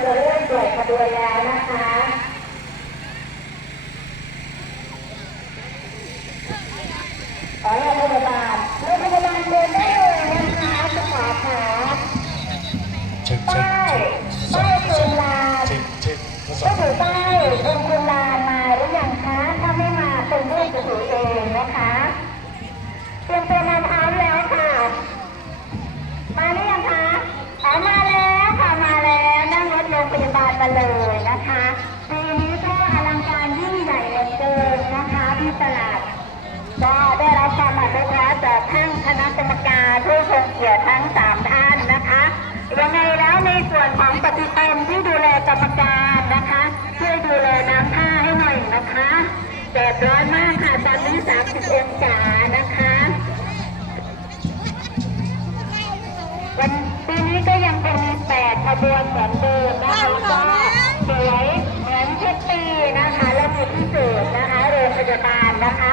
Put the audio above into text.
ำนวเริ่มปล่อยขบวนแล้วนะคะ การมาเลยนะคะปีนี้ก็อลังการยิ่งใหญ่เหลือเกินนะคะที่ตลาดก็ได้รับความอนุเคราะห์จากทั้งคณะกรรมการผู้ทรงเกียรติทั้งสามท่านนะคะยังไงแล้วในส่วนของปฏิทินที่ดูแลกรรมการนะคะช่วยดูแลน้ำท่าให้หน่อยนะคะแดดร้อนมากค่ะตอนนี้ 30 องศานะคะ วันปีนี้ก็ยังคงมีแปดขบวนเหมือนเดิมนะคะ สวยเหมือนทุกปีนะคะ และมีที่สุดนะคะโรงพยาบาลนะคะ